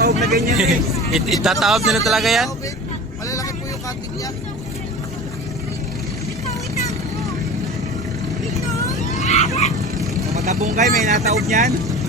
Taob na ganyan eh. Itataob nila talaga yan? Malalaki po yung cutting niya. Matabong kayo, may nataob niyan.